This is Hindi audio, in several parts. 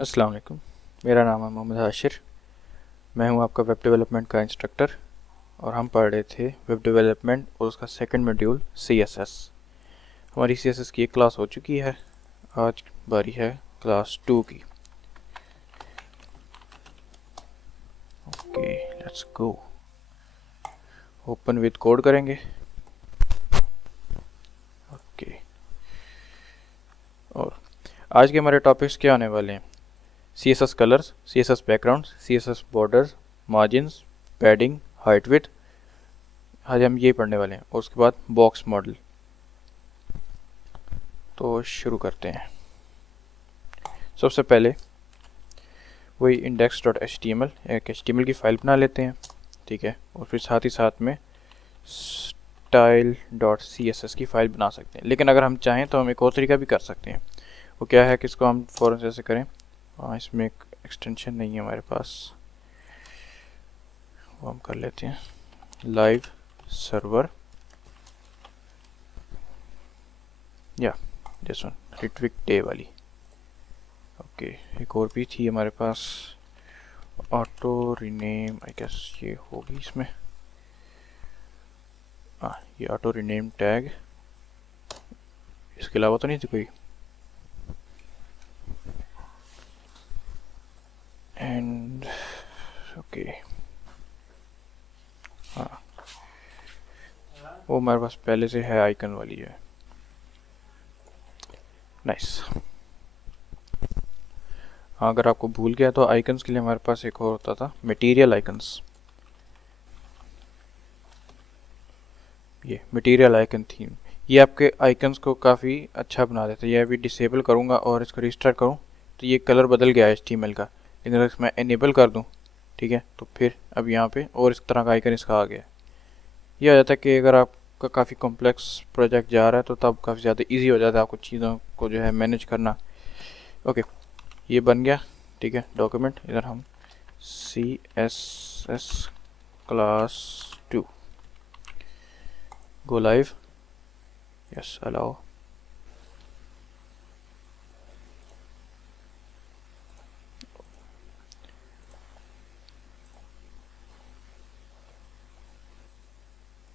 अस्सलाम वालेकुम। मेरा नाम है मोहम्मद हाशिर। मैं हूं आपका वेब डेवलपमेंट का इंस्ट्रक्टर और हम पढ़ रहे थे वेब डेवलपमेंट और उसका सेकंड मॉड्यूल सीएसएस। हमारी सीएसएस की एक क्लास हो चुकी है। आज बारी है क्लास 2 की। Okay, let's go. Open with code करेंगे। ओके, और आज के हमारे टॉपिक्स क्या आने वाले हैं? CSS colours, CSS background, CSS borders, margins, padding, height width. आज हम ये पढ़ने वाले हैं और उसके बाद बॉक्स मॉडल। तो शुरू करते हैं। सबसे पहले वही index.html एक HTML की फ़ाइल बना लेते हैं, ठीक है। और फिर साथ ही साथ में style.css की फ़ाइल बना सकते हैं। लेकिन अगर हम चाहें तो हम एक और तरीका भी कर सकते हैं। वो क्या है कि इसको हम फ़ौरन से ऐसे करें। इसमें एक एक्सटेंशन नहीं है हमारे पास, वो हम कर लेते हैं लाइव सर्वर या दिस वन रिट्विक डे वाली। ओके, एक और भी थी हमारे पास, ऑटो रीनेम, आई गेस ये होगी इसमें। ये ऑटो रीनेम टैग, इसके अलावा तो नहीं थी कोई। एंड ओके, हाँ वो हमारे पास पहले से है, आइकन वाली है। नाइस। हाँ, अगर आपको भूल गया तो आइकन्स के लिए हमारे पास एक और होता था, मटेरियल आइकन्स। ये मटेरियल आइकन थीम, ये आपके आइकन्स को काफ़ी अच्छा बना देता है। ये अभी डिसेबल करूँगा और इसको रिस्टार्ट करूँ तो ये कलर बदल गया है HTML का। लेकिन अगर मैं इनेबल कर दूँ, ठीक है, तो फिर अब यहाँ पे और इस तरह का आइकन इसका आ गया। ये आ जाता है कि अगर आपका काफ़ी कॉम्प्लेक्स प्रोजेक्ट जा रहा है तो तब काफ़ी ज़्यादा इजी हो जाता है आपको चीज़ों को जो है मैनेज करना। ओके, ये बन गया, ठीक है, डॉक्यूमेंट। इधर हम CSS class 2 go live, yes allow.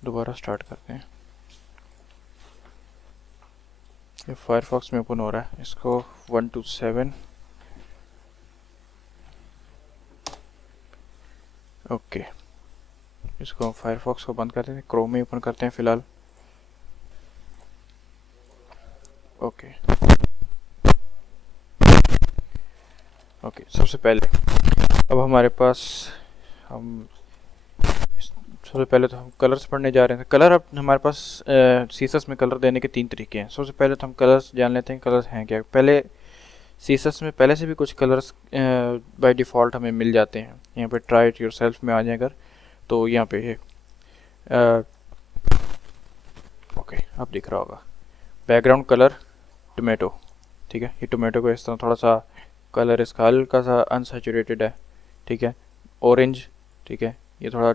दोबारा स्टार्ट करते हैं। ये फायरफॉक्स में ओपन हो रहा है, इसको 1 to 7। ओके, इसको फायरफॉक्स को बंद कर देते हैं, क्रोम में ओपन करते हैं फ़िलहाल। ओके ओके, सबसे पहले अब हमारे पास हम सबसे पहले तो हम कलर्स पढ़ने जा रहे हैं। कलर अब हमारे पास सीसस में कलर देने के 3 तरीके हैं। सबसे पहले तो हम कलर्स जान लेते हैं, कलर्स हैं क्या। पहले सीसस में पहले से भी कुछ कलर्स बाय डिफ़ॉल्ट हमें मिल जाते हैं। यहाँ पे ट्राई इट योरसेल्फ में आ जाए अगर, तो यहाँ पे है ओके, अब दिख रहा होगा बैकग्राउंड कलर टोमेटो, ठीक है। ये टोमेटो को इस तरह थोड़ा सा कलर इसका हल्का सा अनसेचुरेटेड है, ठीक है। ऑरेंज, ठीक है, ये थोड़ा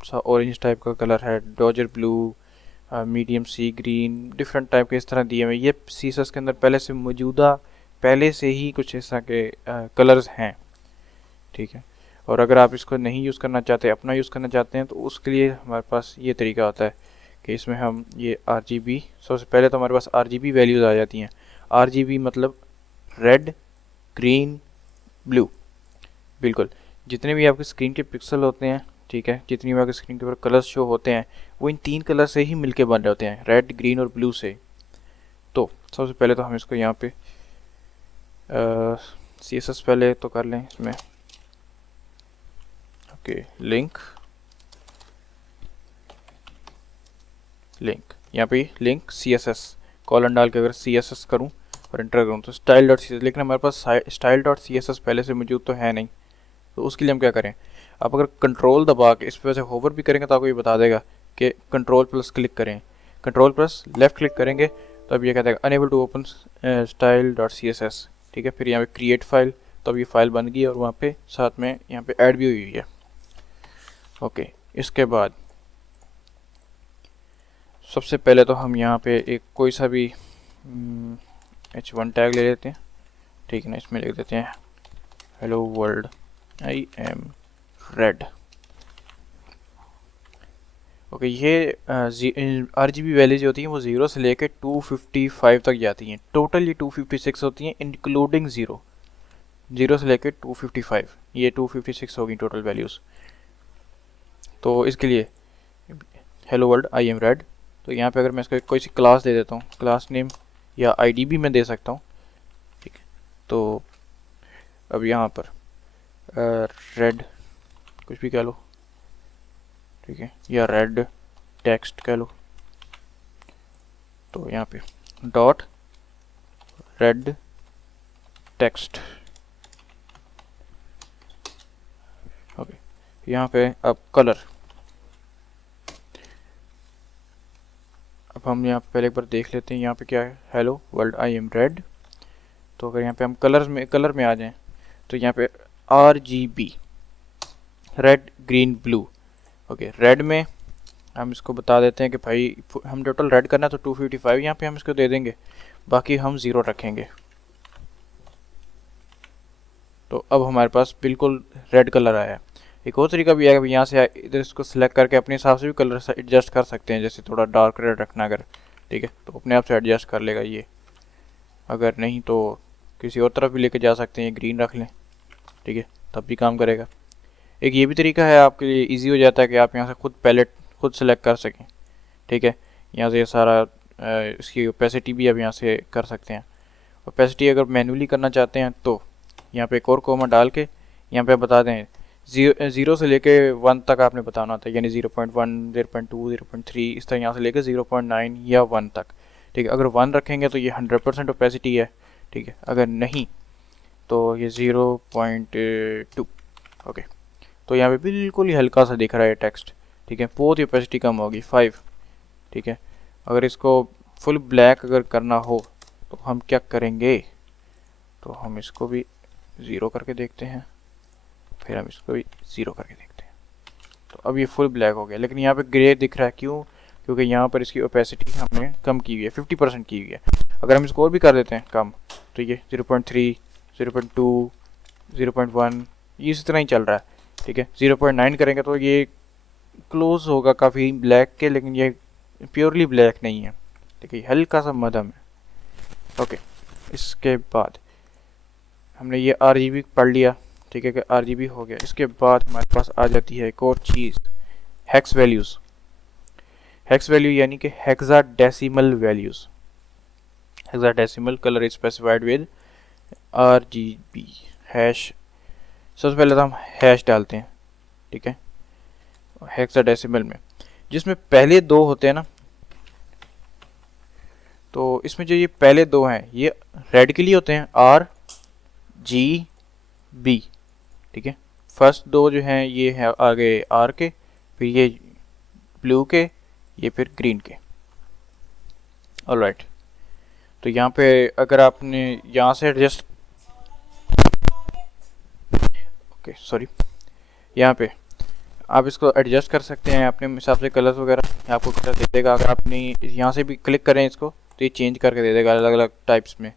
सा ऑरेंज टाइप का कलर है। डॉजर ब्लू, मीडियम सी ग्रीन, डिफरेंट टाइप के इस तरह दिए हुए। ये सीसस के अंदर पहले से मौजूदा, पहले से ही कुछ इस तरह के कलर्स हैं, ठीक है। और अगर आप इसको नहीं यूज़ करना चाहते, अपना यूज़ करना चाहते हैं, तो उसके लिए हमारे पास ये तरीका होता है कि इसमें हम ये RGB, सबसे पहले तो हमारे पास RGB वैल्यूज़ आ जाती हैं। RGB मतलब रेड, ग्रीन, ब्लू, बिल्कुल। जितने भी आपके स्क्रीन के पिक्सल होते हैं, ठीक है, जितनी भी आपके स्क्रीन के ऊपर कलर्स शो होते हैं, वो इन 3 कलर से ही मिलके बन रहे होते हैं, रेड, ग्रीन और ब्लू से। तो सबसे पहले तो हम इसको यहाँ पे CSS पहले तो कर लें इसमें। ओके, लिंक लिंक यहाँ पे लिंक CSS कॉलन डाल के अगर CSS करूँ और इंटर करूँ तो style.css, लेकिन हमारे पास style.css पहले से मौजूद तो है नहीं। तो उसके लिए हम क्या करें, आप अगर कंट्रोल दबा के इस पर से होवर भी करेंगे तो आपको ये बता देगा कि कंट्रोल प्लस क्लिक करें, कंट्रोल प्लस लेफ्ट क्लिक करेंगे तो अब ये कहता है अनेबल टू ओपन style.css, ठीक है। फिर यहाँ पे क्रिएट फाइल, तो अब ये फाइल बन गई और वहाँ पे साथ में यहाँ पे ऐड भी हुई है। ओके, इसके बाद सबसे पहले तो हम यहाँ पे एक कोई सा भी H1 टैग ले लेते हैं, ठीक है ना। इसमें लिख देते हैं hello world I am red. Okay, ये RGB वैल्यूज होती हैं वो 0 से लेके 255 तक जाती हैं। टोटल ये 256 होती हैं इंक्लूडिंग ज़ीरो। 0 से लेके 255, ये 256 होगी टोटल वैल्यूज़। तो इसके लिए hello world I am red, तो यहाँ पे अगर मैं इसको कोई सी क्लास दे देता हूँ, क्लास नेम या आईडी भी मैं दे सकता हूँ, ठीक है। तो अब यहाँ पर रेड कुछ भी कह लो, ठीक है, या रेड टेक्स्ट कह लो। तो यहाँ पे डॉट रेड टेक्स्ट। ओके, यहाँ पे अब कलर, अब हम यहाँ पे पहले एक बार देख लेते हैं यहाँ पे क्या है, hello world I am red. तो अगर यहाँ पे हम कलर में आ जाएं तो यहाँ पे RGB red green blue. Okay, red में हम इसको बता देते हैं कि भाई हम टोटल रेड करना है तो 255, यहाँ पे हम इसको दे देंगे, बाकी हम 0 रखेंगे। तो अब हमारे पास बिल्कुल रेड कलर आया है। एक और तरीका भी है, अब यहाँ से इधर इसको सिलेक्ट करके अपने हिसाब से भी कलर एडजस्ट कर सकते हैं, जैसे थोड़ा डार्क रेड रखना अगर, ठीक है, तो अपने आप से एडजस्ट कर लेगा ये। अगर नहीं तो किसी और तरफ भी लेके जा सकते हैं, ग्रीन रख लें, ठीक है, तब भी काम करेगा। एक ये भी तरीका है आपके लिए, इजी हो जाता है कि आप यहाँ से खुद पैलेट खुद सेलेक्ट कर सकें, ठीक है। यहाँ से ये सारा इसकी ओपेसिटी भी आप यहाँ से कर सकते हैं। ओपेसिटी अगर मैन्युअली करना चाहते हैं तो यहाँ पे एक और कोमा डाल के यहाँ पे बता दें 0 से लेके 1 तक आपने बताना होता है, यानी 0.1, 0.2, 0.3, इस तरह यहाँ से लेके 0.9 या 1 तक, ठीक है। अगर 1 रखेंगे तो ये 100% ओपेसिटी है, ठीक है। अगर नहीं तो ये 0.2। ओके, तो यहाँ पे बिल्कुल ही हल्का सा दिख रहा है टेक्स्ट, ठीक है। बहुत ही ओपेसिटी कम होगी 5, ठीक है। अगर इसको फुल ब्लैक अगर करना हो तो हम क्या करेंगे, तो हम इसको भी 0 करके देखते हैं, फिर हम इसको भी 0 करके देखते हैं। तो अब ये फुल ब्लैक हो गया, लेकिन यहाँ पे ग्रे दिख रहा है, क्यों? क्योंकि यहाँ पर इसकी ओपेसिटी हमने कम की हुई है, 50% की हुई है। अगर हम इसको और भी कर देते हैं कम, तो ये 0.3, 0.2, 0.1 ये इसी तरह ही चल रहा है, ठीक है। 0.9 करेंगे तो ये क्लोज होगा काफ़ी ब्लैक के, लेकिन ये प्योरली ब्लैक नहीं है, ठीक है, हल्का सा मध्यम है। ओके, इसके बाद हमने ये RGB पढ़ लिया, ठीक है, कि RGB हो गया। इसके बाद हमारे पास आ जाती है एक और चीज़, हेक्स वैल्यूज़। हेक्स वैल्यू यानी कि hexadecimal values. Hexadecimal colour is specified with RGB hash. सबसे पहले तो हम हैश डालते हैं, ठीक है, हेक्साडेसिमल में, जिसमें पहले 2 होते हैं ना, तो इसमें जो ये पहले 2 हैं ये रेड के लिए होते हैं RGB, ठीक है। फर्स्ट 2 जो हैं ये है आगे R के, फिर ये ब्लू के, ये फिर ग्रीन के। ऑलराइट, तो यहाँ पे अगर आपने यहाँ से एडजस्ट, ओके सॉरी, यहाँ पे आप इसको एडजस्ट कर सकते हैं अपने हिसाब से, कलर्स वगैरह आपको कलर दे देगा। अगर आपने यहाँ से भी क्लिक करें इसको तो ये चेंज करके दे देगा अलग अलग टाइप्स में,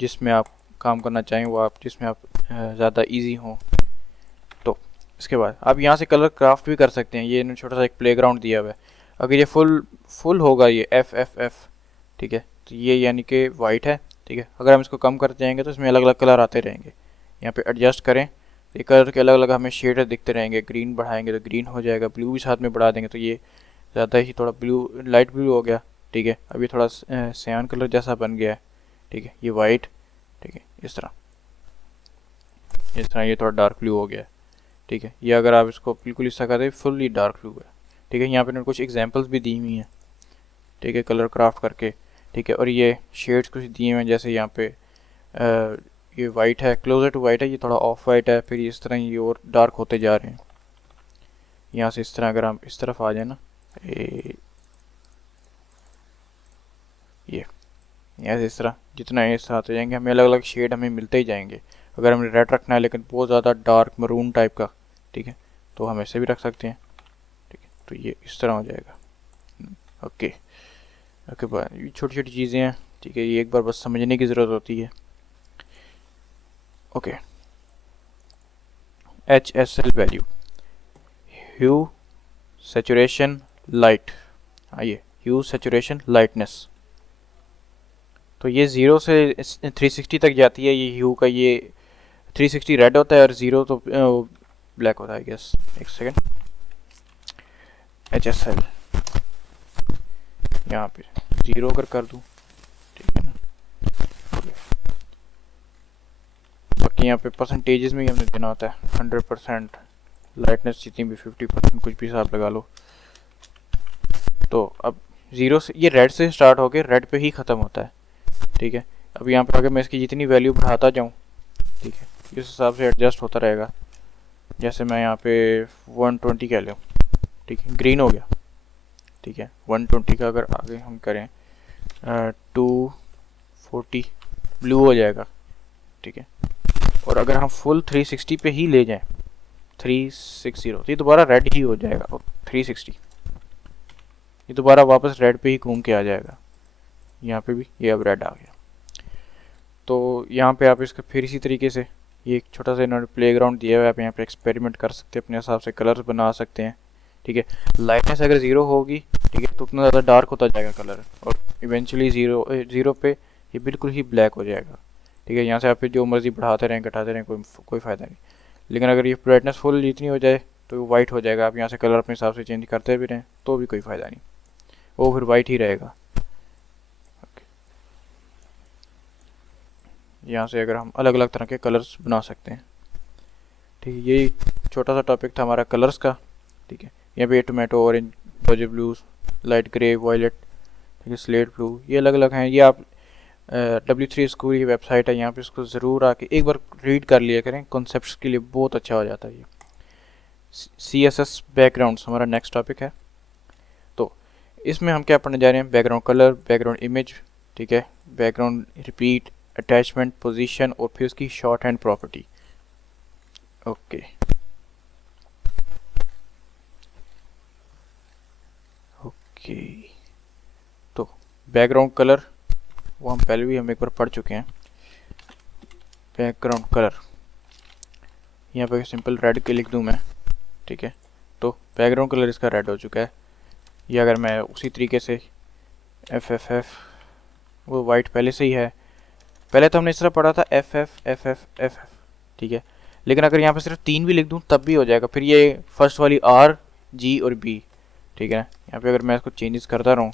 जिसमें आप काम करना चाहें वो आप, जिसमें आप ज़्यादा इजी हो। तो इसके बाद आप यहाँ से कलर क्राफ्ट भी कर सकते हैं। ये छोटा सा एक प्लेग्राउंड दिया हुआ है। अगर ये फुल होगा ये FFF, ठीक है, तो ये यानी कि वाइट है, ठीक है। अगर हम इसको कम करते जाएंगे तो इसमें अलग अलग कलर आते रहेंगे। यहाँ पे एडजस्ट करें तो ये कलर के अलग अलग हमें शेड दिखते रहेंगे। ग्रीन बढ़ाएंगे तो ग्रीन हो जाएगा, ब्लू भी साथ में बढ़ा देंगे तो ये ज़्यादा ही थोड़ा ब्लू, लाइट ब्लू हो गया, ठीक है। अभी थोड़ा सियान कलर जैसा बन गया है, ठीक है, ये वाइट, ठीक है, इस तरह ये थोड़ा डार्क ब्लू हो गया है, ठीक है। ये अगर आप इसको बिल्कुल इस तरह करें फुल्ली डार्क ब्लू है, ठीक है। यहाँ पे कुछ एग्जांपल्स भी दी हुई हैं, ठीक है, कलर क्राफ्ट करके, ठीक है। और ये शेड्स कुछ दिए हुए हैं, जैसे यहाँ पे ये वाइट है, क्लोजर टू वाइट है, ये थोड़ा ऑफ वाइट है, फिर इस तरह ये और डार्क होते जा रहे हैं। यहाँ से इस तरह अगर हम इस तरफ आ जाए ना, ये यहाँ से इस तरह जितना इस तरह आते जाएंगे हमें अलग अलग शेड हमें मिलते ही जाएंगे। अगर हमें रेड रखना है लेकिन बहुत ज़्यादा डार्क मरून टाइप का, ठीक है, तो हम ऐसे भी रख सकते हैं, ठीक है। तो ये इस तरह हो जाएगा। ओके ओके, ये छोटी छोटी चीज़ें हैं, ठीक है, ये एक बार बस समझने की ज़रूरत होती है। ओके, HSL वैल्यू, ह्यू सैचुरेशन लाइट, आइए ह्यू सैचुरेशन लाइटनेस। तो ये 0 से 360 तक जाती है ये ह्यू का, ये 360 रेड होता है और 0 तो ब्लैक होता है, गेस। एक सेकेंड, HSL यहाँ पे 0 अगर कर दूँ, ठीक है ना। बाकी यहाँ पे परसेंटेजेस में ही हमने देना होता है, 100%, लाइटनेस जितनी भी, 50%, कुछ भी हिसाब लगा लो। तो अब 0 से, ये रेड से स्टार्ट होके रेड पे ही ख़त्म होता है, ठीक है। अब यहाँ पे अगर मैं इसकी जितनी वैल्यू बढ़ाता जाऊँ, ठीक है, इस हिसाब से एडजस्ट होता रहेगा। जैसे मैं यहाँ पे 120 कह लूँ, ठीक है, ग्रीन हो गया, ठीक है। 120 का अगर आगे हम करें 240 ब्लू हो जाएगा, ठीक है। और अगर हम फुल 360 पे ही ले जाएं, 360, तो ये दोबारा रेड ही हो जाएगा। और 360 ये दोबारा वापस रेड पे ही घूम के आ जाएगा। यहाँ पे भी ये अब रेड आ गया। तो यहाँ पे आप इसका फिर इसी तरीके से, ये एक छोटा सा इन्होंने प्ले ग्राउंड दिया हुआ है, आप यहाँ पे एक्सपेरिमेंट कर सकते हैं, अपने हिसाब से कलर्स बना सकते हैं, ठीक है। लाइटनेस अगर 0 होगी, ठीक है, तो उतना ज़्यादा डार्क होता जाएगा कलर, और इवेंचुअली 0 पे ये बिल्कुल ही ब्लैक हो जाएगा, ठीक है। यहाँ से आप जो मर्ज़ी बढ़ाते रहें घटाते रहें, कोई फ़ायदा नहीं। लेकिन अगर ये ब्राइटनेस फुल जितनी हो जाए तो वो वाइट हो जाएगा। आप यहाँ से कलर अपने हिसाब से चेंज करते भी रहें तो भी कोई फ़ायदा नहीं, वो फिर वाइट ही रहेगा। यहाँ से अगर हम अलग अलग तरह के कलर्स बना सकते हैं, ठीक है। यही छोटा सा टॉपिक था हमारा कलर्स का, ठीक है। यहाँ पे टोमेटो, ऑरेंज, रोजे ब्लू, लाइट ग्रे, वायलेट, ठीक है, स्लेट ब्लू, ये अलग अलग हैं। ये आप W3 स्कूल की वेबसाइट है, यहाँ पे इसको ज़रूर आके एक बार रीड कर लिया करें, कॉन्सेप्ट्स के लिए बहुत अच्छा हो जाता है ये। CSS बैकग्राउंड्स हमारा नेक्स्ट टॉपिक है। तो इसमें हम क्या पढ़ने जा रहे हैं, बैकग्राउंड कलर, बैकग्राउंड इमेज, ठीक है, बैकग्राउंड रिपीट, अटैचमेंट, पोजीशन, और फिर उसकी short hand property. Okay, okay. तो बैकग्राउंड कलर वो हम पहले भी एक बार पढ़ चुके हैं। बैकग्राउंड कलर यहाँ पे सिंपल रेड के लिख दूँ मैं, ठीक है। तो बैकग्राउंड कलर इसका रेड हो चुका है। ये अगर मैं उसी तरीके से FFF, वो वाइट पहले से ही है, पहले तो हमने इस तरह पढ़ा था FF, ठीक है। लेकिन अगर यहाँ पे सिर्फ 3 भी लिख दूँ तब भी हो जाएगा। फिर ये फर्स्ट वाली R, G और B, ठीक है ना। यहाँ पे अगर मैं इसको चेंजेस करता रहूँ,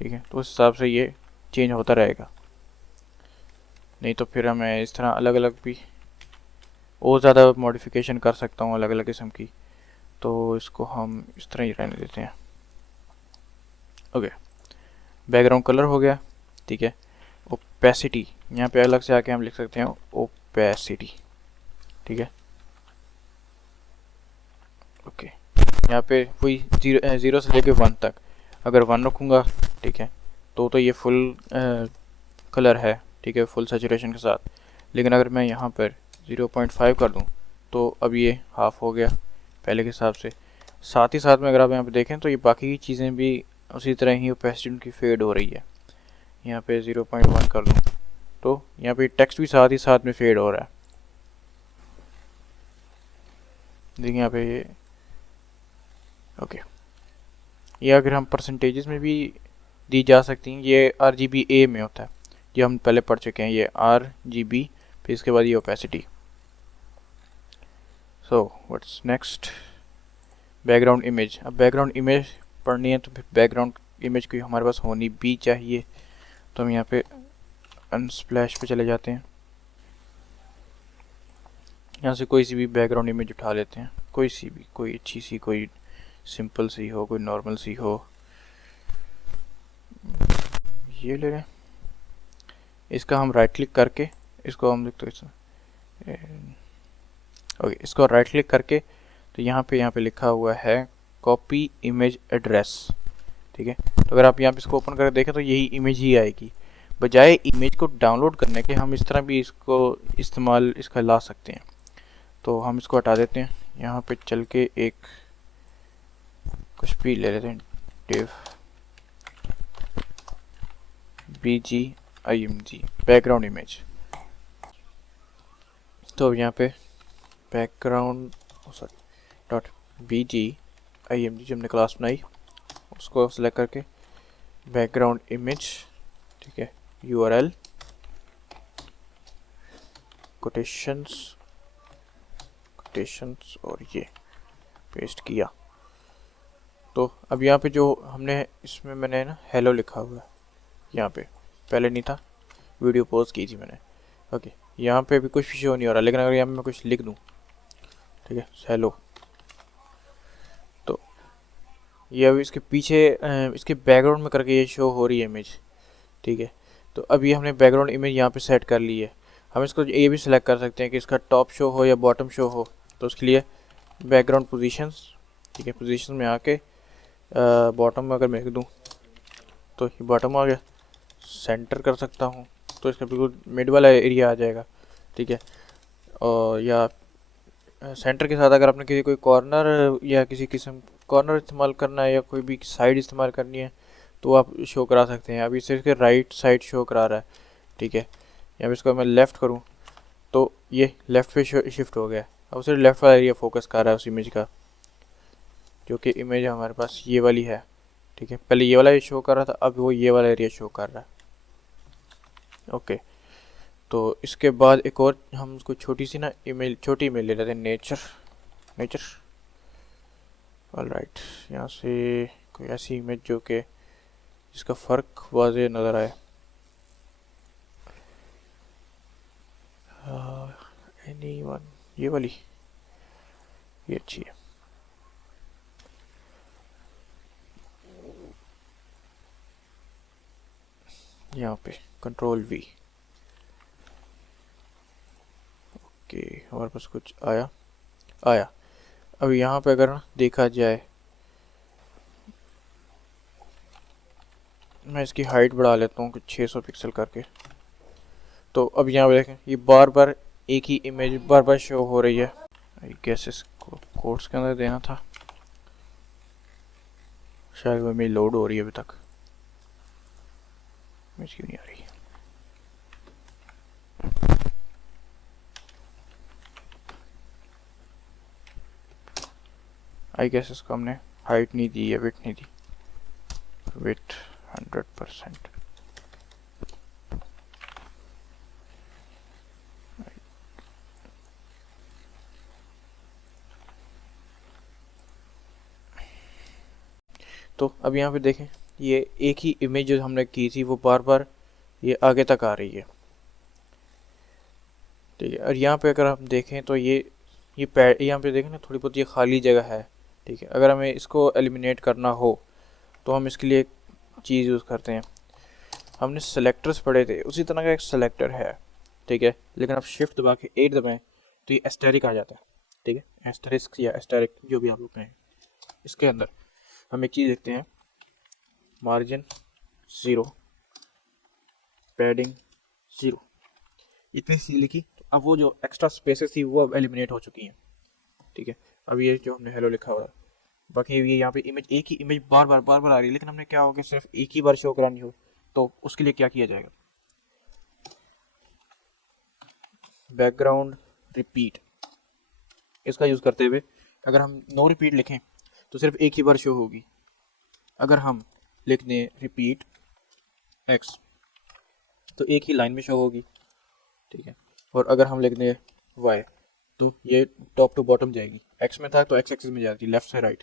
ठीक है, तो उस हिसाब से ये चेंज होता रहेगा। नहीं तो फिर हमें इस तरह अलग अलग भी और ज़्यादा मॉडिफिकेशन कर सकता हूँ अलग अलग किस्म की। तो इसको हम इस तरह ही रहने देते हैं। ओके, बैकग्राउंड कलर हो गया, ठीक है। ओपेसिटी यहाँ पे अलग से आके हम लिख सकते हैं ओपेसिटी, ठीक है। ओके, यहाँ पे वही 0 से लेके 1 तक, अगर 1 रखूँगा, ठीक है, तो ये फुल कलर है, ठीक है, फुल सैचुरेशन के साथ। लेकिन अगर मैं यहाँ पर 0.5 कर दूँ तो अब ये हाफ हो गया पहले के हिसाब से। साथ ही साथ में अगर आप यहाँ पे देखें तो ये बाकी की चीज़ें भी उसी तरह ही ओपेसिटी उनकी फेड हो रही है। यहाँ पे 0.1 कर दूँ तो यहाँ पे टेक्स्ट भी साथ ही साथ में फेड हो रहा है। देखिए यहाँ पे ये, ओके, ये अगर हम परसेंटेजेस में भी दी जा सकती हैं। ये RGBA में होता है, ये हम पहले पढ़ चुके हैं, ये RGB, फिर इसके बाद ये opacity. So what's next, background image. अब बैकग्राउंड इमेज पढ़नी है तो फिर बैकग्राउंड इमेज की हमारे पास होनी भी चाहिए। तो हम यहाँ पे अनस्प्लैश पे चले जाते हैं, यहाँ से कोई सी भी बैकग्राउंड इमेज उठा लेते हैं, कोई सी भी, कोई अच्छी सी, कोई सिंपल सी हो, कोई नॉर्मल सी हो। ये ले लें, इसका हम राइट क्लिक करके इसको हम लिखते हैं, ओके, इसको राइट क्लिक करके तो यहाँ पे लिखा हुआ है कॉपी इमेज एड्रेस, ठीक है। तो अगर आप यहाँ पे इसको ओपन करके देखें तो यही इमेज ही आएगी। बजाय इमेज को डाउनलोड करने के हम इस तरह भी इसको इस्तेमाल इसका ला सकते हैं। तो हम इसको हटा देते हैं, यहाँ पे चल के एक कुछ भी ले लेते हैं, div bgimg बैकग्राउंड इमेज। तो यहाँ पे बैकग्राउंड सॉरी डॉट BGIMG जो हमने क्लास बनाई उसको सेलेक्ट करके बैकग्राउंड इमेज, ठीक है, URL कोटेशंस और ये पेस्ट किया। तो अब यहाँ पे जो हमने इसमें मैंने ना हेलो लिखा हुआ है यहाँ पे, पहले नहीं था, वीडियो पॉज की थी मैंने। ओके, यहाँ पे भी कुछ शो नहीं हो रहा, लेकिन अगर यहाँ पे मैं कुछ लिख दूँ, ठीक है, हेलो, तो ये अभी इसके पीछे इसके बैकग्राउंड में करके ये शो हो रही है इमेज, ठीक है। तो अब ये हमने बैकग्राउंड इमेज यहाँ पे सेट कर ली है। हम इसको ये भी सिलेक्ट कर सकते हैं कि इसका टॉप शो हो या बॉटम शो हो। तो उसके लिए बैकग्राउंड पोजीशंस, ठीक है, पोजीशन में आके बॉटम में अगर मैं लिख दूँ तो ये बॉटम आ गया। सेंटर कर सकता हूँ तो इसका बिल्कुल मिड वाला एरिया आ जाएगा, ठीक है। और या सेंटर के साथ अगर आपने किसी कोई कॉर्नर या किसी किस्म कॉर्नर इस्तेमाल करना है या कोई भी साइड इस्तेमाल करनी है तो आप शो करा सकते हैं। अभी सिर्फ राइट साइड शो करा रहा है, ठीक है। या इसको मैं लेफ़्ट करूँ तो ये लेफ़्ट पे शिफ्ट हो गया। अब सिर्फ लेफ़्ट वाला एरिया फोकस कर रहा है उस इमेज का, जो कि इमेज हमारे पास ये वाली है, ठीक है। पहले ये वाला शो कर रहा था, अब वो ये वाला एरिया शो कर रहा है। ओके, तो इसके बाद एक और हम उसको छोटी सी ना छोटी इमेज ले लेते हैं, नेचर ऑलराइट। यहाँ से कोई ऐसी इमेज जो कि जिसका फ़र्क वाज़े नज़र आए। एनीवन, ये वाली, ये अच्छी है। यहाँ पे Ctrl+V। ओके, हमारे पास कुछ आया। अब यहाँ पे अगर देखा जाए, मैं इसकी हाइट बढ़ा लेता हूँ कुछ 600 पिक्सल करके। तो अब यहाँ पे देखें, ये बार बार एक ही इमेज बार बार शो हो रही है। आई गेस इसको कोड्स के अंदर देना था, शायद वो मेरी लोड हो रही है अभी तक, इमेज क्यों नहीं आ रही। आई गेस इसको हमने हाइट नहीं दी है, विड्थ नहीं दी, विड्थ 100%। तो अब यहाँ पे देखें, ये एक ही इमेज जो हमने की थी वो बार बार ये आगे तक आ रही है, ठीक है। और यहाँ पे अगर हम देखें तो ये यहाँ पे देखें ना, थोड़ी बहुत ये खाली जगह है, ठीक है। अगर हमें इसको एलिमिनेट करना हो तो हम इसके लिए एक चीज़ यूज़ करते हैं। हमने सेलेक्टर्स पढ़े थे, उसी तरह का एक सेलेक्टर है, ठीक है। लेकिन आप शिफ्ट दबा के 8 दबाएं तो ये एस्टेरिक आ जाता है, ठीक है। एस्टेरिस्क या एस्टेरिक जो भी आप लोग कहें। इसके अंदर हम एक चीज़ देखते हैं, मार्जिन 0, पैडिंग 0, इतनी सी लिखी। तो अब वो जो एक्स्ट्रा स्पेसेस थी वो अब एलिमिनेट हो चुकी हैं, ठीक है। अब ये जो हमने हेलो लिखा हुआ है, बाकी ये यहाँ पे इमेज एक ही इमेज बार बार आ रही है, लेकिन हमने क्या होगा सिर्फ एक ही बार शो करानी हो तो उसके लिए क्या किया जाएगा, बैकग्राउंड रिपीट, इसका यूज़ करते हुए अगर हम नो रिपीट लिखें तो सिर्फ एक ही बार शो होगी। अगर हम लिख दें रिपीट एक्स तो एक ही लाइन में शो होगी, ठीक है। और अगर हम लिख दें वाई तो ये टॉप टू बॉटम जाएगी। एक्स में था तो एक्स एक्सिस में जाती, लेफ्ट से राइट,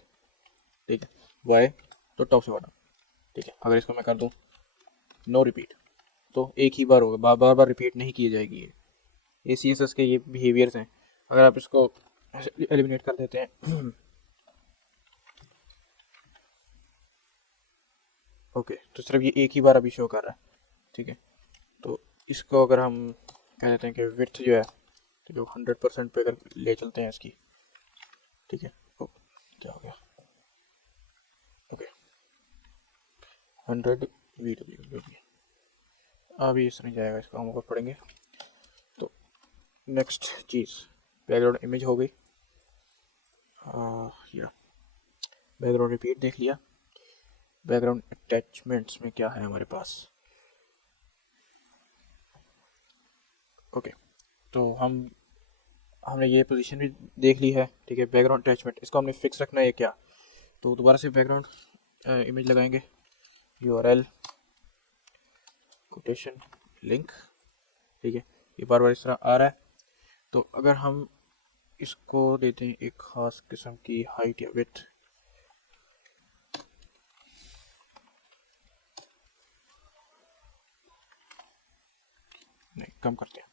ठीक है। वाई तो टॉप से बॉटम, ठीक है। अगर इसको मैं कर दूं नो रिपीट तो एक ही बार होगा, बार बार रिपीट नहीं की जाएगी। ये CSS के ये बिहेवियर्स हैं। अगर आप इसको एलिमिनेट कर देते हैं ओके, तो सिर्फ ये एक ही बार अभी शो कर रहा है, ठीक है। तो इसको अगर हम कह देते हैं कि विड्थ जो है तो जो 100% पे अगर ले चलते हैं इसकी, ठीक है। ओ, क्या हो गया, ओके 100 VW जो भी अभी इस नहीं जाएगा, इसको हम ऊपर पढ़ेंगे। तो नेक्स्ट चीज़ बैकग्राउंड इमेज हो गई, या बैकग्राउंड रिपीट देख लिया। बैकग्राउंड अटैचमेंट्स में क्या है हमारे पास, ओके। तो हम हमने ये पोजीशन भी देख ली है, ठीक है। बैकग्राउंड अटैचमेंट, इसको हमने फिक्स रखना है क्या, तो दोबारा से बैकग्राउंड इमेज लगाएंगे, URL कोटेशन लिंक, ठीक है। ये बार बार इस तरह आ रहा है। तो अगर हम इसको देते हैं एक ख़ास किस्म की हाइट या विड्थ, नहीं कम करते हैं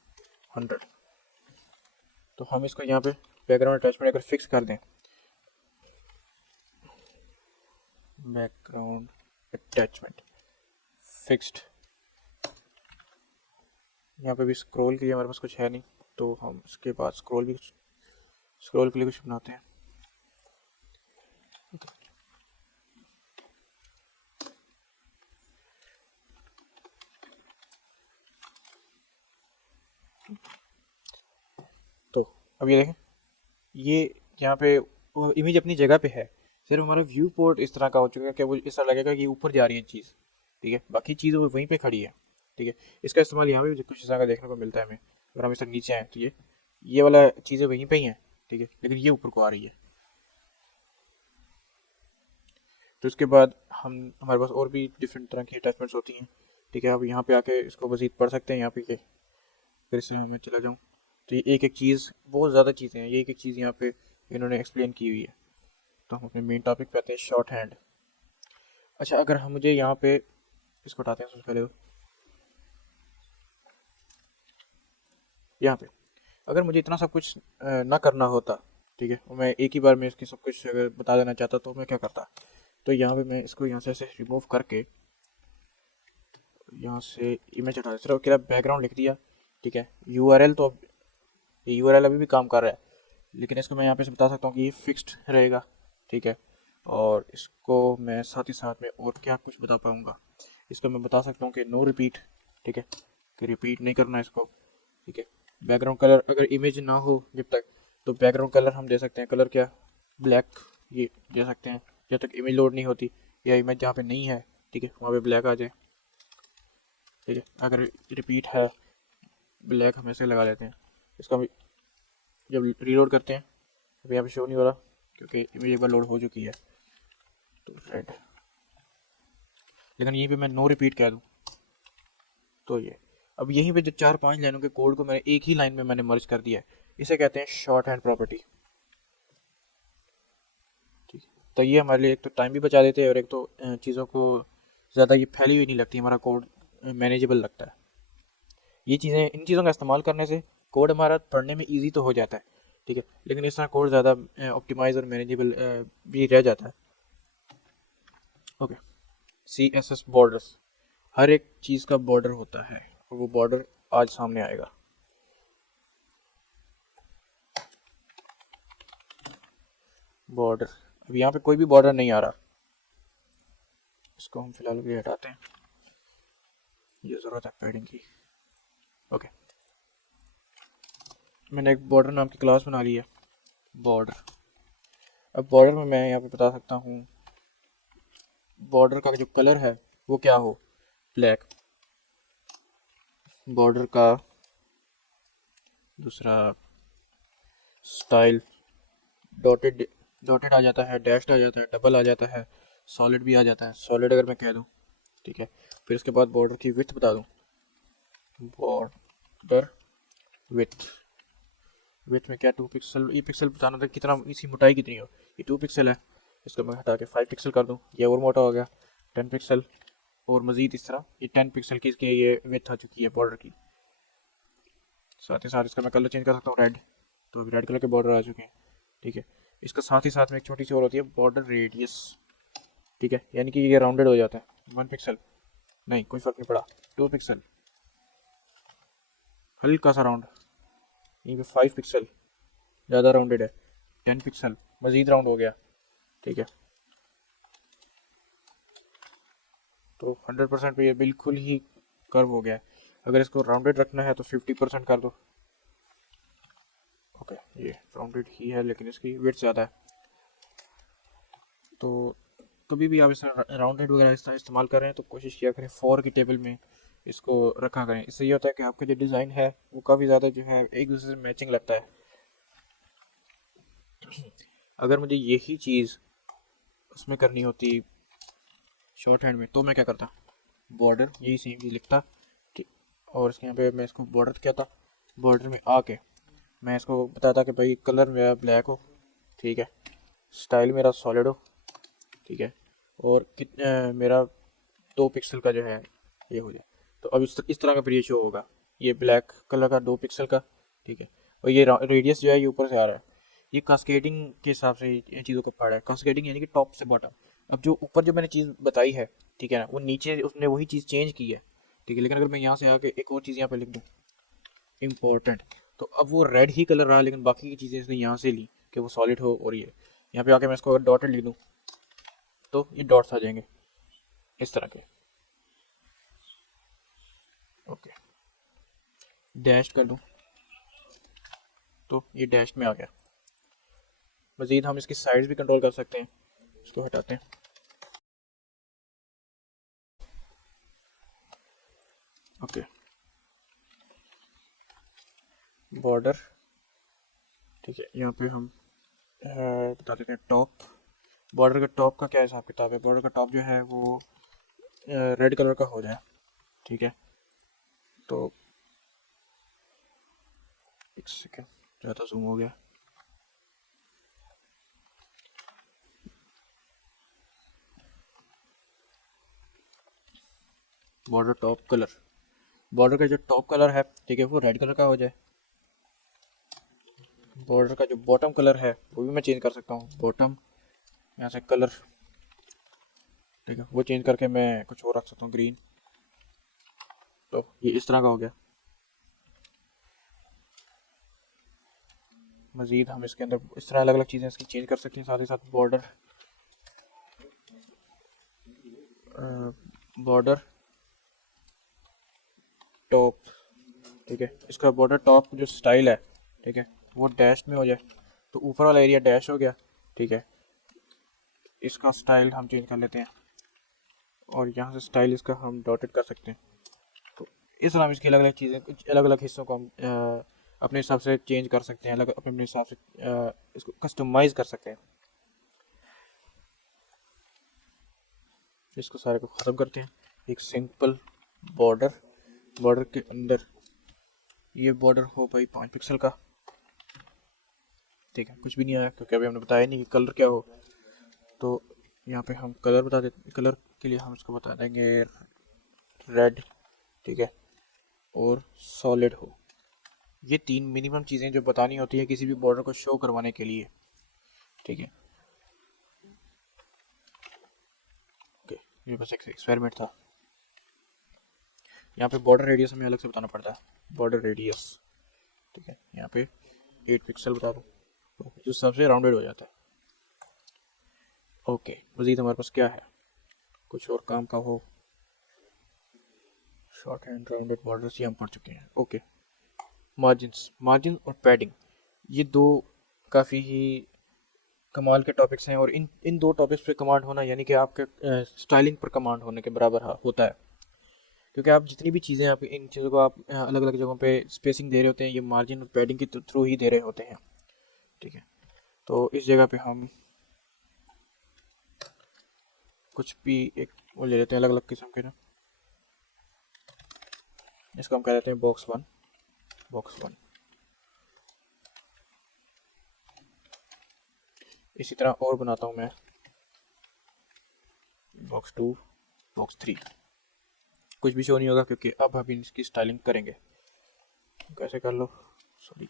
100, तो हम इसको यहाँ पे बैकग्राउंड अटैचमेंट अगर फिक्स कर दें, बैकग्राउंड अटैचमेंट फिक्स्ड, यहाँ पे भी स्क्रॉल के लिए हमारे पास कुछ है नहीं, तो हम इसके बाद स्क्रॉल के लिए कुछ बनाते हैं। तो अब ये देखें, ये यहाँ पे इमेज अपनी जगह पे है, सिर्फ हमारा व्यू पोर्ट इस तरह का हो चुका है कि वो इस तरह लगेगा कि ऊपर जा रही है चीज़, ठीक है। बाकी चीज़ वो वहीं पे खड़ी है, ठीक है। इसका इस्तेमाल यहाँ पे भी कुछ इस तरह का देखने को मिलता है हमें। अगर हम इस तरह नीचे आए तो ये वाला चीज़ें वहीं पे ही हैं, ठीक है, लेकिन ये ऊपर को आ रही है। तो इसके बाद हमारे पास और भी डिफरेंट तरह की अटैचमेंट्स होती हैं, ठीक है। अब यहाँ पे आके इसको मज़ीद पढ़ सकते हैं यहाँ पे, फिर इससे मैं चला जाऊँ तो ये एक एक चीज़, बहुत ज़्यादा चीज़ें हैं, ये एक एक चीज़ यहाँ पे इन्होंने एक्सप्लेन की हुई है। तो हम अपने मेन टॉपिक पे आते हैं, शॉर्ट हैंड। अच्छा, अगर हम मुझे यहाँ पे इसको हटाते हैं सबसे पहले, यहाँ पे अगर मुझे इतना सब कुछ ना करना होता, ठीक है, और मैं एक ही बार में इसकी सब कुछ अगर बता देना चाहता तो मैं क्या करता। तो यहाँ पे मैं इसको यहाँ से ऐसे रिमूव करके यहाँ से इमेज हटा देता, सिर्फ बैकग्राउंड लिख दिया, ठीक है। URL तो URL अभी भी काम कर रहा है, लेकिन इसको मैं यहाँ पे से बता सकता हूँ कि ये फिक्स्ड रहेगा, ठीक है। और इसको मैं साथ ही साथ में और क्या कुछ बता पाऊँगा, इसको मैं बता सकता हूँ कि नो रिपीट, ठीक है, कि रिपीट नहीं करना इसको, ठीक है। बैकग्राउंड कलर अगर इमेज ना हो जब तक, तो बैकग्राउंड कलर हम दे सकते हैं, कलर क्या, ब्लैक, ये दे सकते हैं जब तक इमेज लोड नहीं होती, या इमेज जहाँ पे नहीं है, ठीक है, वहाँ पे ब्लैक आ जाए, ठीक है। अगर रिपीट है, ब्लैक हम ऐसे लगा लेते हैं। इसका भी जब रीलोड करते हैं अभी यहाँ पे शो नहीं हो रहा क्योंकि इमेज एक बार लोड हो चुकी है, तो रेड, लेकिन यहीं पे मैं नो रिपीट कह दूँ तो ये, अब यहीं पे जो 4-5 लाइनों के कोड को मैंने एक ही लाइन में मैंने मर्ज कर दिया है, इसे कहते हैं शॉर्ट हैंड प्रॉपर्टी, ठीक है। तो ये हमारे लिए एक तो टाइम भी बचा देते हैं, और एक तो चीज़ों को ज़्यादा ये फैली हुई नहीं लगती, हमारा कोड मैनेजेबल लगता है। ये चीज़ें, इन चीज़ों का इस्तेमाल करने से कोड हमारा पढ़ने में ईजी तो हो जाता है, ठीक है, लेकिन इस तरह कोड ज़्यादा ऑप्टिमाइज और मैनेजेबल भी रह जाता है। ओके, CSS बॉर्डर्स, हर एक चीज़ का बॉर्डर होता है, और वो बॉर्डर आज सामने आएगा। बॉर्डर, अब यहाँ पे कोई भी बॉर्डर नहीं आ रहा, इसको हम फिलहाल भी हटाते हैं, ये ज़रूरत है पैडिंग की। ओके, मैंने एक बॉर्डर नाम की क्लास बना ली है, बॉर्डर। अब बॉर्डर में मैं यहाँ पे बता सकता हूँ बॉर्डर का जो कलर है वो क्या हो, ब्लैक। बॉर्डर का दूसरा स्टाइल, डॉटेड, डॉटेड आ जाता है, डैश्ड आ जाता है, डबल आ जाता है, सॉलिड भी आ जाता है, सॉलिड अगर मैं कह दूँ, ठीक है। फिर उसके बाद बॉर्डर की विड्थ बता दूँ, बॉर्डर विड्थ, विड्थ में क्या 2 पिक्सल, ये पिक्सल बताना था कितना, इसकी मोटाई कितनी हो, ये 2 पिक्सल है, इसको मैं हटा के 5 पिक्सल कर दूँ, ये और मोटा हो गया 10 पिक्सल, और मज़ीद इस तरह ये 10 पिक्सल की इसकी ये विड्थ आ चुकी है बॉर्डर की। साथ ही साथ इसका मैं कलर चेंज कर सकता हूँ, रेड, तो अभी रेड कलर के बॉर्डर आ चुके हैं, ठीक है। इसका साथ ही साथ में एक छोटी सी और होती है बॉर्डर रेडियस, ठीक है, यानी कि ये राउंडेड हो जाता है, 1 पिक्सल नहीं, कोई फ़र्क नहीं पड़ा, 2 पिक्सल, हल्का सा राउंड, यहीं पे 5 पिक्सल ज़्यादा राउंडेड है, 10 पिक्सल मज़ीद राउंड हो गया, ठीक है। तो 100% पे ये बिल्कुल ही कर्व हो गया है। अगर इसको राउंडेड रखना है तो 50% कर दो, ओके, ये राउंडेड ही है लेकिन इसकी वेट ज़्यादा है। तो कभी भी आप इस राउंडेड वगैरह इस इस्तेमाल कर रहे हैं तो कोशिश किया करें फॉर की टेबल में इसको रखा करें। इससे ये होता है कि आपका जो डिज़ाइन है वो काफ़ी ज़्यादा जो है एक दूसरे से मैचिंग लगता है, अगर मुझे यही चीज़ उसमें करनी होती शॉर्ट हैंड में तो मैं क्या करता, बॉर्डर यही सेम चीज़ लिखता, ठीक, और इसके यहाँ पे मैं इसको बॉर्डर क्या था, बॉर्डर में आके मैं इसको बताता कि भाई कलर मेरा ब्लैक हो, ठीक है, स्टाइल मेरा सॉलिड हो, ठीक है, और कितना मेरा 2 पिक्सल का जो है ये हो जाए। तो अब इस तरह का फिर ये शो होगा, ये ब्लैक कलर का 2 पिक्सल का, ठीक है, और ये रेडियस जो है ये ऊपर से आ रहा है। ये कास्केडिंग के हिसाब से इन चीज़ों को पढ़ा है, कास्केडिंग यानी कि टॉप से बॉटम। अब जो ऊपर जो मैंने चीज़ बताई है, ठीक है ना, वो नीचे उसने वही चीज़ चेंज की है, ठीक है, लेकिन अगर मैं यहाँ से आके एक और चीज़ यहाँ पे लिख दूँ इम्पोर्टेंट, तो अब वो रेड ही कलर रहा, लेकिन बाकी की चीज़ें इसने यहाँ से ली कि वो सॉलिड हो, और ये यहाँ पे आके मैं इसको अगर डॉटेड लिख दूँ तो ये डॉट्स आ जाएंगे इस तरह के। ओके, डैश कर दूँ तो ये डैश में आ गया। मज़ीद हम इसकी साइड्स भी कंट्रोल कर सकते हैं, इसको हटाते हैं। ओके, बॉर्डर, ठीक है, यहाँ पे हम बता देते हैं टॉप। बॉर्डर का टॉप का क्या हिसाब किताब है, बॉर्डर का टॉप जो है वो रेड कलर का हो जाए, ठीक है, तो एक सेकेंड, ज़्यादा जूम हो गया। बॉर्डर टॉप कलर, बॉर्डर का जो टॉप कलर है, ठीक है, वो रेड कलर का हो जाए। बॉर्डर का जो बॉटम कलर है वो भी मैं चेंज कर सकता हूँ, बॉटम यहाँ से कलर, ठीक है, वो चेंज करके मैं कुछ और रख सकता हूँ, ग्रीन। तो ये इस तरह का हो गया। मज़ीद हम इसके अंदर इस तरह अलग अलग चीज़ें इसकी चेंज कर सकते हैं, साथ ही साथ बॉर्डर, बॉर्डर टॉप, ठीक है, इसका बॉर्डर टॉप जो स्टाइल है, ठीक है, वो डैश में हो जाए, तो ऊपर वाला एरिया डैश हो गया, ठीक है, इसका स्टाइल हम चेंज कर लेते हैं, और यहाँ से स्टाइल इसका हम डॉटेड कर सकते हैं। तो इस तरह हम इसकी अलग अलग चीज़ें, कुछ अलग अलग हिस्सों को हम अपने हिसाब से चेंज कर सकते हैं, अलग अपने अपने हिसाब से इसको कस्टमाइज़ कर सकते हैं। इसको सारे को ख़त्म करते हैं, एक सिंपल बॉर्डर, बॉर्डर के अंदर ये बॉर्डर हो भाई 5 पिक्सल का, ठीक है, कुछ भी नहीं आया क्योंकि अभी हमने बताया नहीं कि कलर क्या हो। तो यहाँ पे हम कलर बता देते, कलर के लिए हम इसको बता देंगे रेड, ठीक है, और सॉलिड हो। ये 3 मिनिमम चीज़ें जो बतानी होती है किसी भी बॉर्डर को शो करवाने के लिए, ठीक है। ओके, ये बस एक एक्सपेरिमेंट था। यहाँ पे बॉर्डर रेडियस हमें अलग से बताना पड़ता है, बॉर्डर रेडियस, ठीक है, यहाँ पे 8 पिक्सल बता दो, जो सबसे राउंडेड हो जाता है। ओके, मज़ीद हमारे पास क्या है, कुछ और काम का हो, शॉर्ट हैंड राउंडेड बॉर्डर्स ये हम पढ़ चुके हैं। ओके, मार्जिन्स, मार्जिन और पैडिंग, ये दो काफ़ी ही कमाल के टॉपिक्स हैं, और इन इन दो टॉपिक्स पे कमांड होना यानी कि आपके स्टाइलिंग पर कमांड होने के बराबर होता है, क्योंकि आप जितनी भी चीज़ें, आप इन चीज़ों को आप अलग अलग जगहों पे स्पेसिंग दे रहे होते हैं, ये मार्जिन और पैडिंग के थ्रू ही दे रहे होते हैं, ठीक है। तो इस जगह पे हम कुछ भी एक वो ले लेते हैं अलग अलग किस्म के ना, इसको हम कह देते हैं बॉक्स वन, बॉक्स वन। इसी तरह और बनाता हूँ मैं, बॉक्स टू, बॉक्स थ्री। कुछ भी शो नहीं होगा क्योंकि अब हम इसकी स्टाइलिंग करेंगे। कैसे कर लो, सॉरी,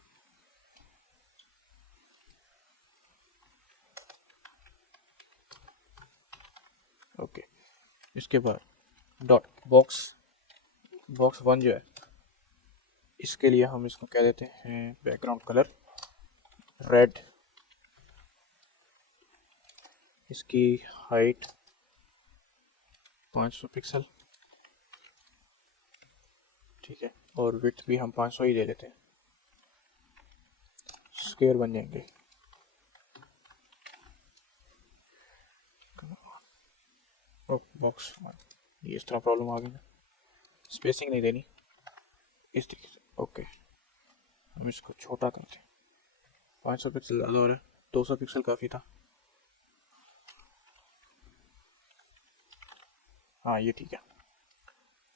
ओके। इसके बाद डॉट बॉक्स, बॉक्स वन जो है इसके लिए हम इसको कह देते हैं बैकग्राउंड कलर रेड, इसकी हाइट 500 पिक्सल, ठीक है, और विड्थ भी हम 500 ही ले लेते हैं, स्क्वायर बन जाएंगे। बॉक्स वन, ये इस तरह प्रॉब्लम आ गई ना, स्पेसिंग नहीं देनी इस तरीके से। ओके, हम इसको छोटा करते हैं, 500 पिक्सल ज़्यादा हो रहा है, 200 पिक्सल काफ़ी था। हाँ ये ठीक है,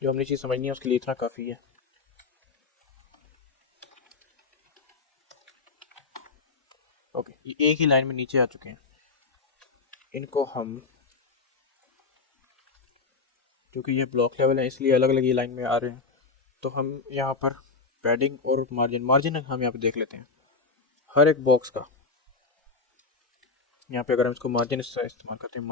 जो हमने चीज़ समझनी है उसके लिए इतना काफ़ी है। ओके, ये एक ही लाइन में नीचे आ चुके हैं। इनको हम, क्योंकि ये ब्लॉक लेवल है इसलिए अलग अलग ये लाइन में आ रहे हैं, तो हम यहाँ पर पैडिंग और मार्जिन हम यहाँ पे देख लेते हैं हर एक बॉक्स का। यहाँ पे अगर हम इसको मार्जिन इस्तेमाल करते हैं,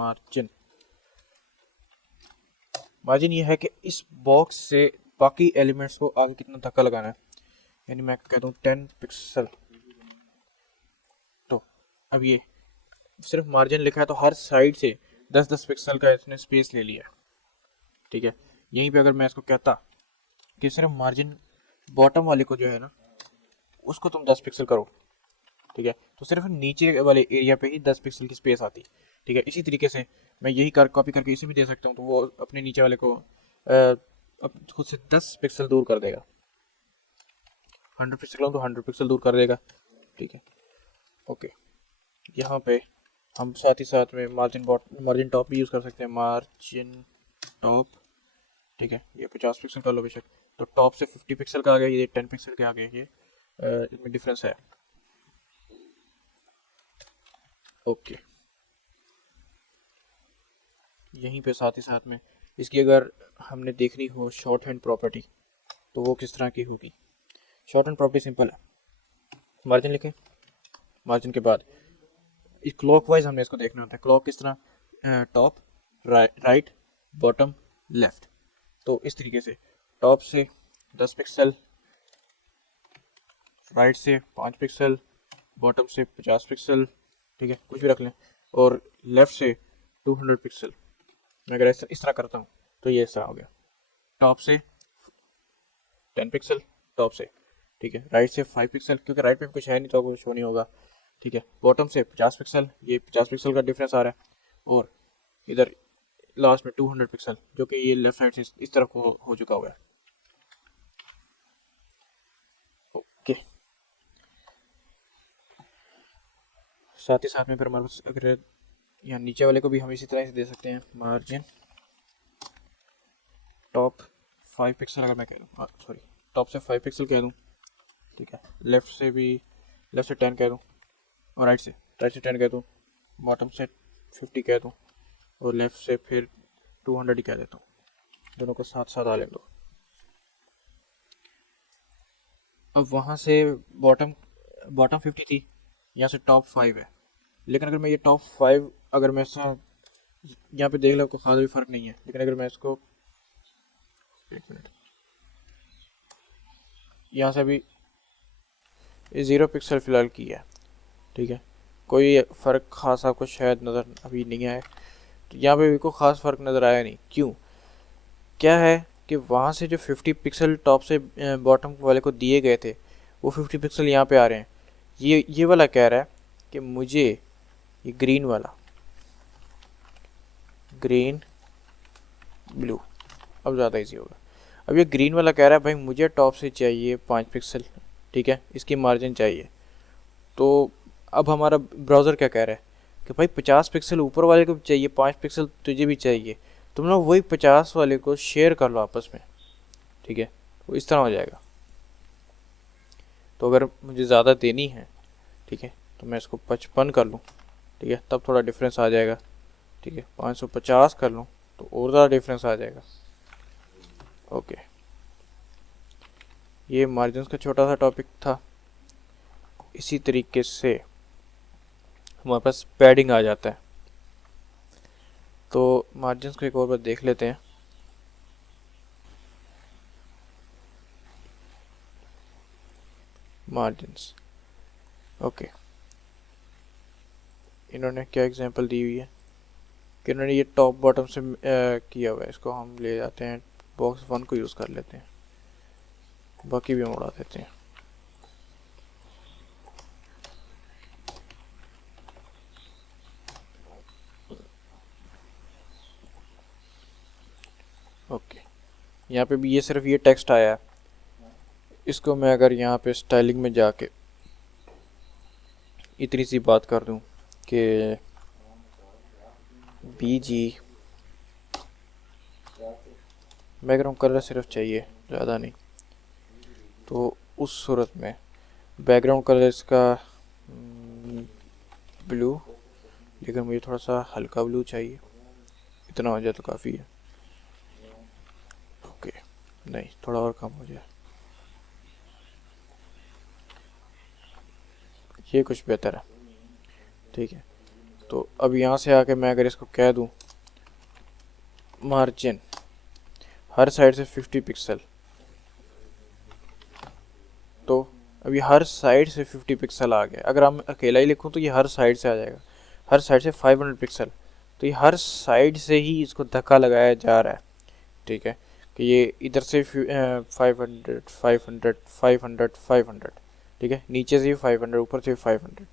मार्जिन ये है कि इस बॉक्स से बाकी एलिमेंट्स को आगे कितना धक्का लगाना है, यानी मैं कहता हूँ 10 पिक्सल। तो अब ये सिर्फ मार्जिन लिखा है तो हर साइड से 10-10 पिक्सल का इसने स्पेस ले लिया, ठीक है। यहीं पे अगर मैं इसको कहता कि सिर्फ मार्जिन बॉटम वाले को जो है ना उसको तुम 10 पिक्सल करो, ठीक है, तो सिर्फ नीचे वाले एरिया पे ही 10 पिक्सल की स्पेस आती, ठीक है। इसी तरीके से मैं यही कॉपी करके इसे भी दे सकता हूँ, तो वो अपने नीचे वाले को खुद से 10 पिक्सल दूर कर देगा। 100 पिक्सल तो 100 पिक्सल दूर कर देगा, ठीक है। ओके, यहाँ पे हम साथ ही साथ में मार्जिन टॉप भी यूज़ कर सकते हैं, मार्जिन टॉप, ठीक है। ये 50 पिक्सल का लो बेशक, तो टॉप से 50 पिक्सल का आ गया, ये 10 पिक्सल के आ गए, ये इसमें डिफरेंस है। ओके, यहीं पे साथ ही साथ में इसकी अगर हमने देखनी हो शॉर्ट हैंड प्रॉपर्टी तो वो किस तरह की होगी। शॉर्ट हैंड प्रॉपर्टी सिंपल है, मार्जिन लिखें, मार्जिन के बाद इस क्लॉक वाइज हमने इसको देखना होता है। क्लॉक किस तरह, टॉप, राइट, बॉटम, लेफ्ट। तो इस तरीके से टॉप से 10 पिक्सल, राइट से 5 पिक्सल, बॉटम से 50 पिक्सल, ठीक है, कुछ भी रख लें, और लेफ्ट से 200 पिक्सल। मैं अगर इस तरह करता हूँ तो ये इस तरह हो गया, टॉप से 10 पिक्सल, टॉप से, ठीक है, राइट से 5 पिक्सल, क्योंकि राइट में कुछ है नहीं तो आपको शो नहीं होगा, ठीक है, बॉटम से 50 पिक्सल, ये 50 पिक्सल का डिफरेंस आ रहा है, और इधर लास्ट में 200 पिक्सल, जो कि ये लेफ्ट साइड से इस तरफ हो चुका हुआ है। ओके, साथ ही साथ में फिर हमारे पास अगर यहाँ नीचे वाले को भी हम इसी तरह से दे सकते हैं, मार्जिन टॉप 5 पिक्सल, अगर मैं कह दूँ, सॉरी, टॉप से 5 पिक्सल कह दूँ, ठीक है, लेफ्ट से 10 कह दूँ, और राइट से 10 कह दूँ, बॉटम से 50 कह दूँ, और लेफ्ट से फिर 200 ही कह देता हूँ, दोनों को साथ साथ आ ले दो। अब वहाँ से बॉटम 50 थी, यहाँ से टॉप 5 है, लेकिन अगर मैं ये टॉप 5 अगर मैं यहाँ पे देख लो कोई खास भी फ़र्क नहीं है, लेकिन अगर मैं इसको, एक मिनट, यहाँ से अभी 0 पिक्सल फ़िलहाल की है, ठीक है, कोई फ़र्क खास आपको शायद नज़र अभी नहीं आया, तो यहाँ पे भी कोई ख़ास फ़र्क नज़र आया नहीं। क्यों, क्या है कि वहाँ से जो 50 पिक्सल टॉप से बॉटम वाले को दिए गए थे वो 50 पिक्सल यहाँ पे आ रहे हैं। ये वाला कह रहा है कि मुझे ये ग्रीन वाला, ग्रीन ब्लू, अब ज़्यादा इजी होगा। अब ये ग्रीन वाला कह रहा है भाई मुझे टॉप से चाहिए 5 पिक्सल, ठीक है, इसकी मार्जिन चाहिए। तो अब हमारा ब्राउज़र क्या कह रहा है कि भाई 50 पिक्सल ऊपर वाले को भी चाहिए, 5 पिक्सल तुझे भी चाहिए, तुम लोग वही 50 वाले को शेयर कर लो आपस में, ठीक है, तो इस तरह हो जाएगा। तो अगर मुझे ज़्यादा देनी है, ठीक है, तो मैं इसको 55 कर लूँ, ठीक है, तब थोड़ा डिफरेंस आ जाएगा, ठीक है, 550 कर लूँ तो और ज़्यादा डिफरेंस आ जाएगा। ओके, ये मार्जिन का छोटा सा टॉपिक था। इसी तरीके से हमारे पास पैडिंग आ जाता है, तो मार्जिन को एक और बार देख लेते हैं। मार्जिन्स, ओके, इन्होंने क्या एग्जांपल दी हुई है कि इन्होंने ये टॉप बॉटम से किया हुआ है, इसको हम ले जाते हैं बॉक्स 1 को यूज़ कर लेते हैं, बाकी भी हम उड़ा देते हैं। ओके, यहाँ पे भी ये सिर्फ ये टेक्स्ट आया है, इसको मैं अगर यहाँ पे स्टाइलिंग में जाके इतनी सी बात कर दूं कि BG बैकग्राउंड कलर सिर्फ चाहिए, ज़्यादा नहीं। तो उस सूरत में बैकग्राउंड कलर इसका ब्लू, लेकिन मुझे थोड़ा सा हल्का ब्लू चाहिए, इतना हो जाए तो काफ़ी है। ओके, नहीं थोड़ा और कम हो जाए, ये कुछ बेहतर है। ठीक है, तो अब यहाँ से आके मैं अगर इसको कह दूँ मार्जिन हर साइड से 50 पिक्सल, तो अभी हर साइड से 50 पिक्सल आ गया। अगर हम अकेला ही लिखूँ तो ये हर साइड से आ जाएगा, हर साइड से 500 पिक्सल। तो ये हर साइड से ही इसको धक्का लगाया जा रहा है। ठीक है, कि ये इधर से 500 500 500 500, ठीक है, नीचे से भी 500, ऊपर से भी 500।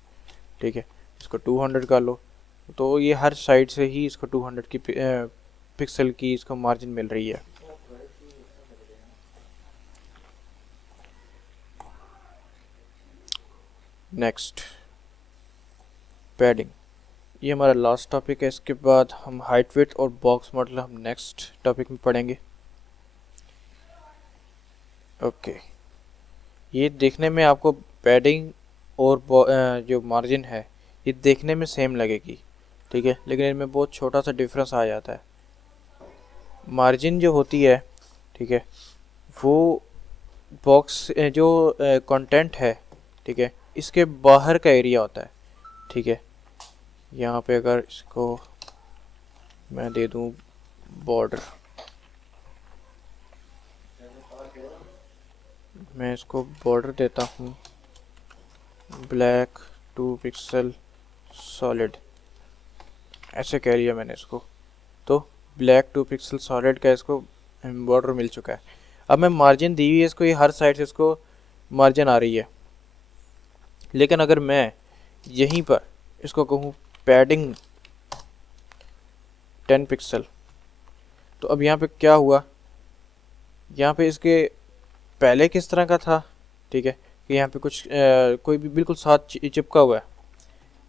ठीक है, इसको 200 कर लो, तो ये हर साइड से ही इसको 200 की पिक्सल की इसको मार्जिन मिल रही है। नेक्स्ट पैडिंग, ये हमारा लास्ट टॉपिक है। इसके बाद हम हाइट विड्थ और बॉक्स मॉडल हम नेक्स्ट टॉपिक में पढ़ेंगे। ओके, ये देखने में आपको पैडिंग और जो मार्जिन है ये देखने में सेम लगेगी, ठीक है, लेकिन इनमें बहुत छोटा सा डिफरेंस आ जाता है। मार्जिन जो होती है, ठीक है, वो बॉक्स जो कंटेंट है, ठीक है, इसके बाहर का एरिया होता है। ठीक है, यहाँ पे अगर इसको मैं दे दूँ बॉर्डर, मैं इसको बॉर्डर देता हूँ ब्लैक 2 पिक्सल सॉलिड, ऐसे कह लिया मैंने इसको। तो ब्लैक 2 पिक्सल सॉलिड का इसको बॉर्डर मिल चुका है। अब मैं मार्जिन दी हुई है इसको, ये हर साइड से इसको मार्जिन आ रही है। लेकिन अगर मैं यहीं पर इसको कहूँ पैडिंग 10 पिक्सल, तो अब यहाँ पे क्या हुआ, यहाँ पे इसके पहले किस तरह का था, ठीक है, कि यहाँ पे कुछ कोई भी बिल्कुल साथ चिपका हुआ है,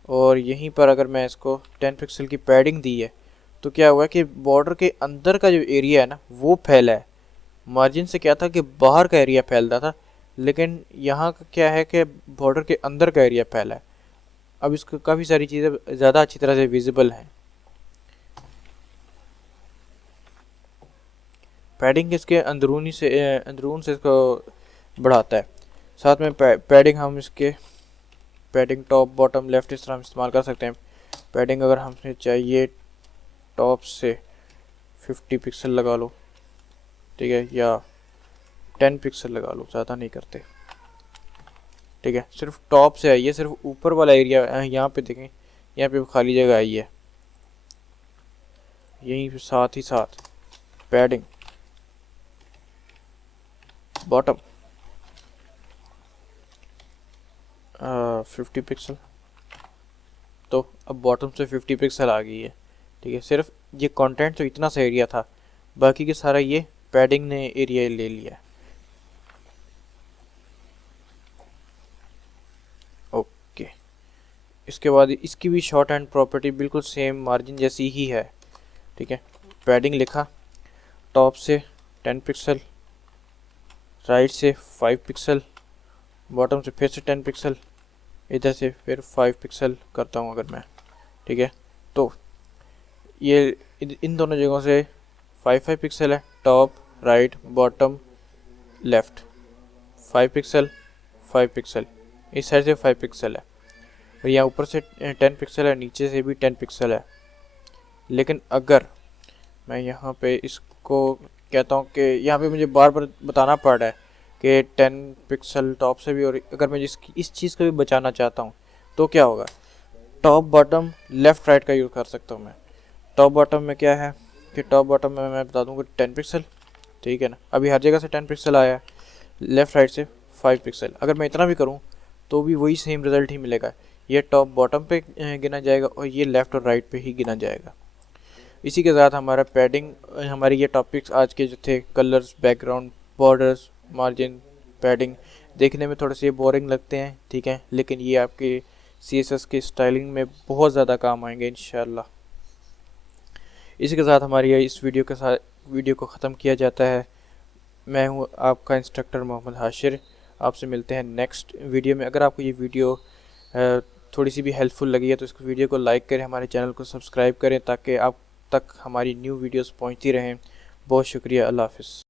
और यहीं पर अगर मैं इसको 10 पिक्सल की पैडिंग दी है तो क्या हुआ कि बॉर्डर के अंदर का जो एरिया है ना वो फैला है। मार्जिन से क्या था कि बाहर का एरिया फैलता था, लेकिन यहाँ का क्या है कि बॉर्डर के अंदर का एरिया फैला है। अब इसको काफ़ी सारी चीज़ें ज़्यादा अच्छी तरह से विजिबल हैं। पैडिंग इसके अंदरून से इसको बढ़ाता है। साथ में पैडिंग हम इसके पैडिंग टॉप बॉटम लेफ्ट इस तरह हम इस्तेमाल कर सकते हैं। पैडिंग अगर हमें चाहिए टॉप से 50 पिक्सल लगा लो, ठीक है, या 10 पिक्सल लगा लो, ज़्यादा नहीं करते। ठीक है, सिर्फ टॉप से आई है, सिर्फ ऊपर वाला एरिया यहाँ पे देखें, यहाँ पे खाली जगह आई है। यहीं पे साथ ही साथ पैडिंग बॉटम 50 पिक्सल, तो अब बॉटम से 50 पिक्सल आ गई है। ठीक है, सिर्फ ये कंटेंट तो इतना सा एरिया था, बाकी के सारा ये पैडिंग ने एरिया ले लिया। ओके, इसके बाद इसकी भी शॉर्ट हैंड प्रॉपर्टी बिल्कुल सेम मार्जिन जैसी ही है। ठीक है, पैडिंग लिखा, टॉप से 10 पिक्सल, राइट से 5 पिक्सल, बॉटम से फिर से 10 पिक्सल, इधर से फिर 5 पिक्सल करता हूँ अगर मैं। ठीक है, तो ये इन दोनों जगहों से 5 पिक्सल है, top right bottom left 5 pixel 5 pixel, इस साइड से 5 पिक्सल है, और यहाँ ऊपर से 10 पिक्सल है, नीचे से भी 10 पिक्सल है। लेकिन अगर मैं यहाँ पे इसको कहता हूँ कि यहाँ पे मुझे बार बार बताना पड़ रहा है कि 10 पिक्सल टॉप से भी, और अगर मैं इस चीज़ को भी बचाना चाहता हूँ तो क्या होगा, टॉप बॉटम लेफ़्ट राइट का यूज़ कर सकता हूँ मैं। टॉप बॉटम में क्या है कि टॉप बॉटम में मैं बता दूँगा 10 पिक्सल, ठीक है ना, अभी हर जगह से 10 पिक्सल आया है, लेफ़्ट राइट से 5 पिक्सल। अगर मैं इतना भी करूँ तो भी वही सेम रिज़ल्ट ही मिलेगा, ये टॉप बॉटम पे गिना जाएगा और ये लेफ़्ट और राइट पे ही गिना जाएगा। इसी के साथ हमारा पैडिंग, हमारे ये टॉपिक्स आज के जो थे, colours, background, borders, margin, padding, देखने में थोड़े से बोरिंग लगते हैं, ठीक है, लेकिन ये आपके CSS की स्टाइलिंग में बहुत ज़्यादा काम आएंगे इंशाल्लाह। इसी के साथ हमारी इस वीडियो को ख़त्म किया जाता है। मैं हूँ आपका इंस्ट्रक्टर मोहम्मद हाशिर। आपसे मिलते हैं नेक्स्ट वीडियो में। अगर आपको ये वीडियो थोड़ी सी भी हेल्पफुल लगी है तो इस वीडियो को लाइक करें, हमारे चैनल को सब्सक्राइब करें ताकि आप तक हमारी न्यू वीडियोस पहुंचती रहें। बहुत शुक्रिया। अल्लाह हाफ़िज़।